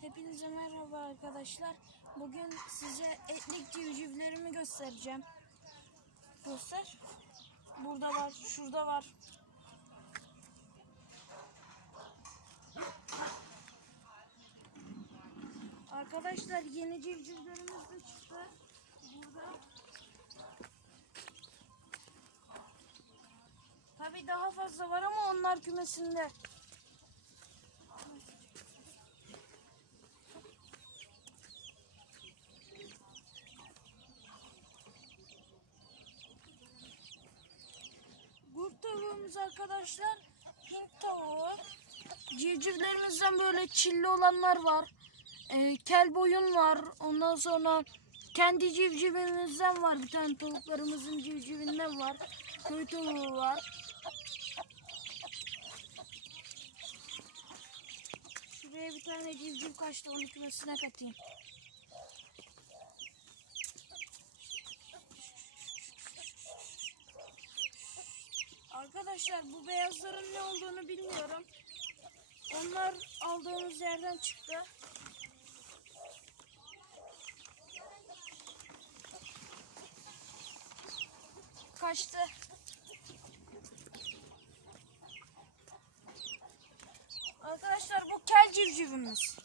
Hepinize merhaba arkadaşlar. Bugün size etlik civcivlerimi göstereceğim. Göster. Burada var, şurada var. Arkadaşlar yeni civcivlerimiz de çıktı. Burada. Tabii daha fazla var ama onlar kümesinde. Tavuğumuz arkadaşlar Hint tavuğu. Civcivlerimizden böyle çilli olanlar var. Ee, kel boyun var. Ondan sonra kendi civcivimizden var. Bir tane tavuklarımızın civcivinden var. Köy tavuğu var. Şuraya bir tane civciv kaçtı. Onu kümesine katayım. Arkadaşlar bu beyazların ne olduğunu bilmiyorum. Onlar aldığımız yerden çıktı. Kaçtı. Arkadaşlar bu kel civcivimiz.